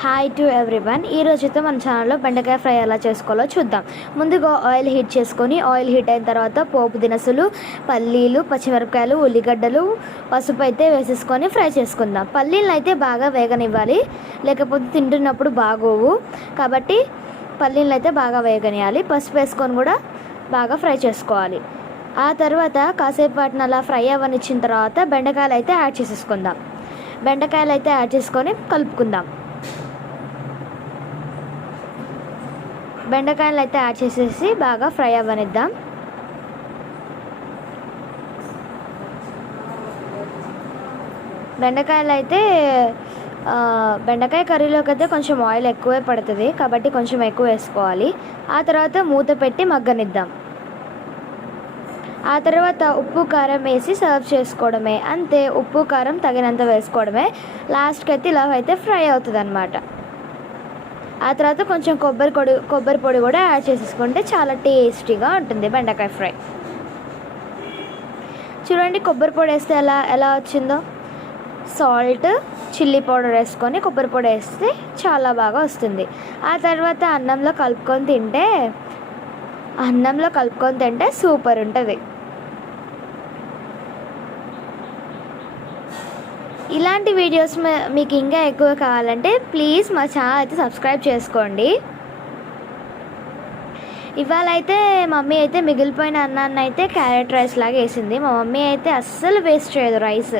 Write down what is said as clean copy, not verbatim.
Hi to everyone. ఈరోజైతే మన ఛానల్లో బెండకాయ ఫ్రై ఎలా చేసుకోవాలో చూద్దాం. ముందుగా ఆయిల్ హీట్ చేసుకొని, ఆయిల్ హీట్ అయిన తర్వాత పోపు దినుసులు, పల్లీలు, పచ్చిమిరపకాయలు, ఉల్లిగడ్డలు, పసుపు అయితే వేసేసుకొని ఫ్రై చేసుకుందాం. పల్లీలను అయితే బాగా వేగనివ్వాలి, లేకపోతే తింటున్నప్పుడు బాగోవు. కాబట్టి పల్లీలను అయితే బాగా వేగనియాలి. పసుపు వేసుకొని కూడా బాగా ఫ్రై చేసుకోవాలి. ఆ తర్వాత కాసేపు వాటిని అలా ఫ్రై అవ్వనిచ్చిన తర్వాత బెండకాయలు అయితే యాడ్ చేసేసుకుందాం. బెండకాయలు అయితే యాడ్ చేసుకొని కలుపుకుందాం. బెండకాయలు అయితే యాడ్ చేసేసి బాగా ఫ్రై అవ్వనిద్దాం. బెండకాయలు అయితే బెండకాయ కర్రీలోకి అయితే కొంచెం ఆయిల్ ఎక్కువే పడుతుంది, కాబట్టి కొంచెం ఎక్కువ వేసుకోవాలి. ఆ తర్వాత మూత పెట్టి మగ్గనిద్దాం. ఆ తర్వాత ఉప్పు కారం వేసి సర్వ్ చేసుకోవడమే. అంతే, ఉప్పు కారం తగినంత వేసుకోవడమే. లాస్ట్కి అయితే ఇలా అయితే ఫ్రై అవుతుంది అన్నమాట. ఆ తర్వాత కొంచెం కొబ్బరి పొడి కూడా యాడ్ చేసేసుకుంటే చాలా టేస్టీగా ఉంటుంది బెండకాయ ఫ్రై. చూడండి, కొబ్బరి పొడి వేస్తే ఎలా వచ్చిందో. సాల్ట్, చిల్లీ పౌడర్ వేసుకొని కొబ్బరి పొడి వేస్తే చాలా బాగా వస్తుంది. ఆ తర్వాత అన్నంలో కలుపుకొని తింటే సూపర్ ఉంటుంది. ఇలాంటి వీడియోస్ మీకు ఇంకా ఎక్కువ కావాలంటే ప్లీజ్ మా ఛానల్ అయితే సబ్స్క్రైబ్ చేసుకోండి. ఇవాళ అయితే మమ్మీ అయితే మిగిలిపోయిన అన్నాన్ని అయితే క్యారెట్ రైస్ లాగా వేసింది. మా మమ్మీ అయితే అస్సలు వేస్ట్ చేయదు రైస్.